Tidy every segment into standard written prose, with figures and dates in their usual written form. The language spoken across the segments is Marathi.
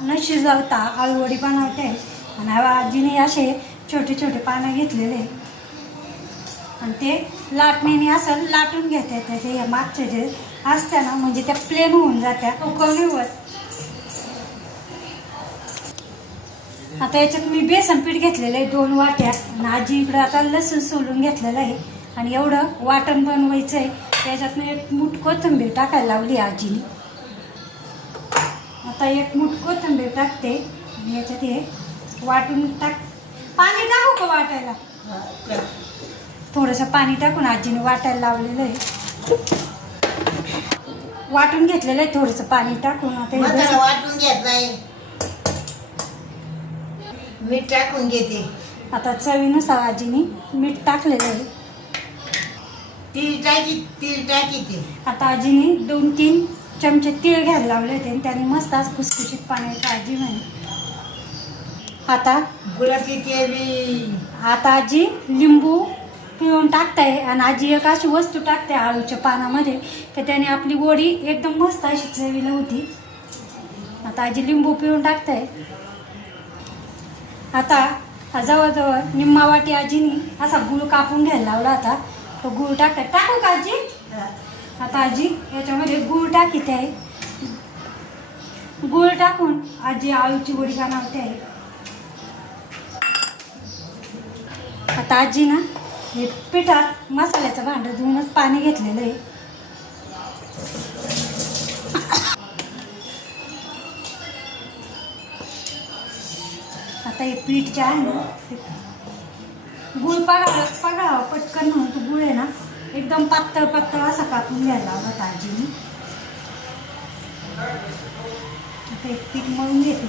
न शिजवता आळूवडी बनवते आणि आजीने असे छोटे छोटे पानं घेतलेले आणि ते लाटणीने असं लाटून घेते. ते मागचे जे असते ना म्हणजे त्या प्लेन होऊन जात्या उकळून होत. आता याच्यात मी बेसन पीठ घेतलेलं आहे 2 वाट्या आणि आजी इकडं आता लसूण सोलून घेतलेलं आहे आणि एवढं वाटण बनवायचं आहे. त्याच्यात मी 1 मूठ कोथिंबीर टाकायला लावली आजीने. आता 1 मूठ कोथिंबीर टाकते आणि याच्यात हे वाटून पाणी टाकू का वाटायला? थोडंसं पाणी टाकून आजीने वाटायला लावलेलं आहे. वाटून घेतलेलं आहे थोडंसं पाणी टाकून. आता वाटून घेत नाही, मीठ टाकून घेते. आता चवीनुसार आजीने मीठ टाकलेलं आहे. तीळ टाकी ते. आता आजीने 2-3 चमचे तीळ घ्यायला लावले होते आणि त्याने मस्त आज खुसखुशीत पाण्याची आजी म्हणे. आता गुळाची तेल. आता आजी लिंबू पिळून टाकताय आणि आजी एक अशी वस्तू टाकते आळूच्या पानामध्ये की त्याने आपली वडी एकदम मस्त अशी चवीला होती. आता आजी लिंबू पिळून टाकताय. आता जवळजवळ निम्मा वाटी आजीने असा गूळ कापून घ्यायला लावला होता. तो गूळ टाकू का आजी? आता आजी याच्यामध्ये गूळ टाकीत आहे. गूळ टाकून आजी आळूची वडी बनवते आहे. आता आजी ना हे पिठात मसाल्याचं भांडं धुवूनच पाणी घेतलेलं आहे. आता हे पीठ जे आहे ना गुळ पगाळावं पटकन म्हणून तो गुळ आहे ना एकदम पातळ पातळ असा कापून घ्यायला लावला आजीने. आता एक पीठ मळून घेते.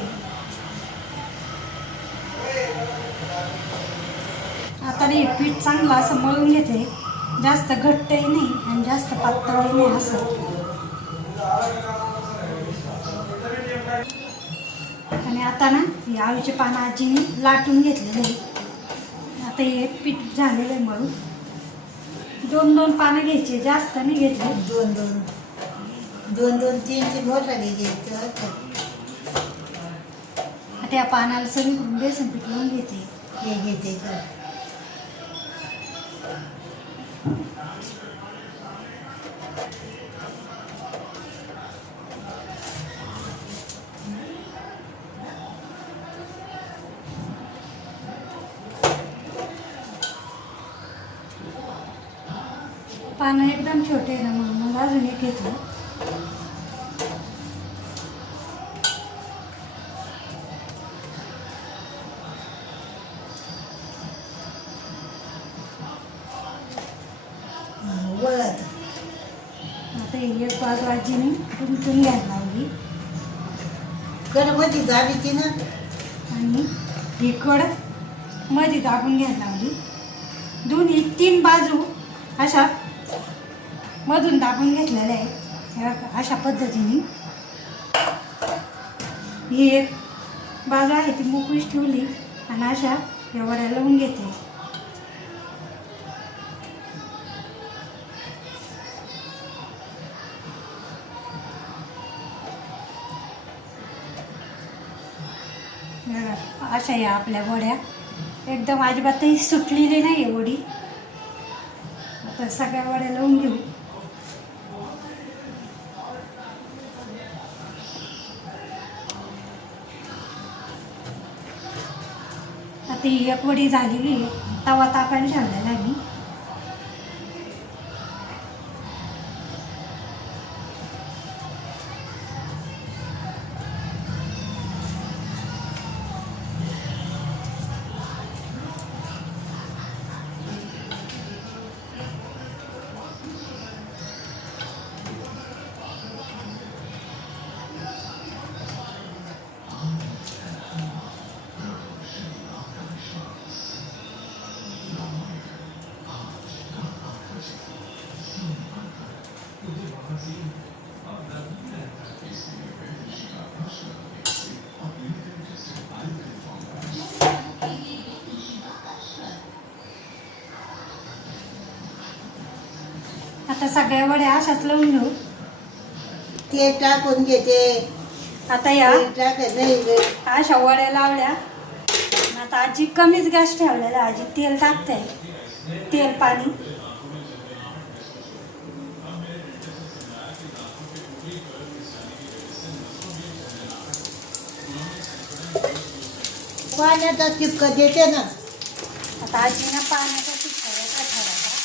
आता हे पीठ चांगलं असं मळून घेते. जास्त घट्टही नाही आणि जास्त पातळही नाही असं. आणि आता ना ही आळूचे पानं आजीने लाटून घेतलेले आहे. आता हे पीठ झालेलं आहे मळून. 2-2 पानं घ्यायचे, जास्त नाही घेतले. 2-2 3 मोठा घ्यायचे. आता या पानाला सगळीकडून बेसन पीठ लावून घेते. हे घेते पानं एकदम छोटे आहे ना म्हणून अजून एक घेतलं. आता एक बाजू आजीने तुमतून घ्यायला लावली मध्ये दाबीची ना आणि ही कड मध्ये दाबून घ्यायला लावली. 2-3 बाजू अशा मधून दाबून घेतलेल्या आहे. अशा पद्धतीने ही एक बाजू आहे ती मोकळीच ठेवली आणि अशा या वड्या लावून घेते. अशा या आपल्या वड्या एकदम अजिबातही सुटलेली नाही आहे वडी. आता सगळ्या वड्या लावून घेऊ. आता ही एक वडी झालेली आहे. तवा तापायला ठेवलेला आहे मी. आता सगळ्या वड्या अशाच लावून घेऊ. तेल टाकून घेते. आता या टाकायचं नाही ग. अशा वड्या लावल्या आणि आता आजी कमीच गॅस ठेवलेला. आजी तेल टाकते, तेल पाणी. पाण्याचा चिपका देते ना. आता आजीनं पाण्याचा शिक्का ठेवायचा.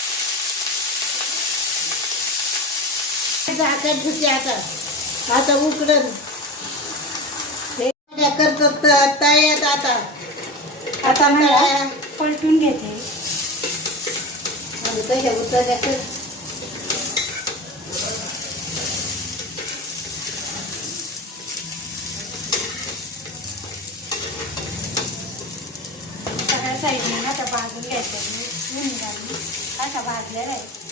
झाकण ठेवते आता. आता उकडन हे काय करतात तळ्यात आता. आता मला तळ्या पलटून घेते. आणि कशा उतरल्या कर. सगळ्या साईडने आता भाजून घ्यायचं. ऊन घालून असा भाजलेला आहे.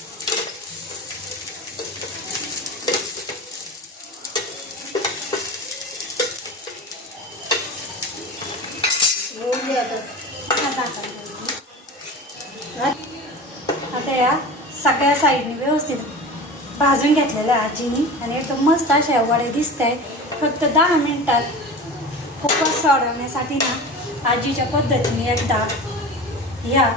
होऊन दे आता. आता झाकण ठेवते. आता या सगळ्या साईडने व्यवस्थित भाजून घेतलेल्या आहे आजीनी आणि एकदम मस्त अशा वड्या दिसत आहे. फक्त 10 मिनिटात खूपच सोडवण्यासाठी ना आजीच्या पद्धतीने एकदा ह्या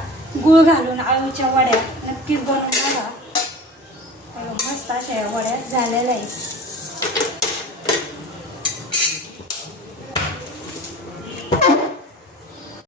गूळ घालून आळूच्या वड्या नक्कीच बनवून बघा. मस्त अशा या वड्या झालेल्या आहेत.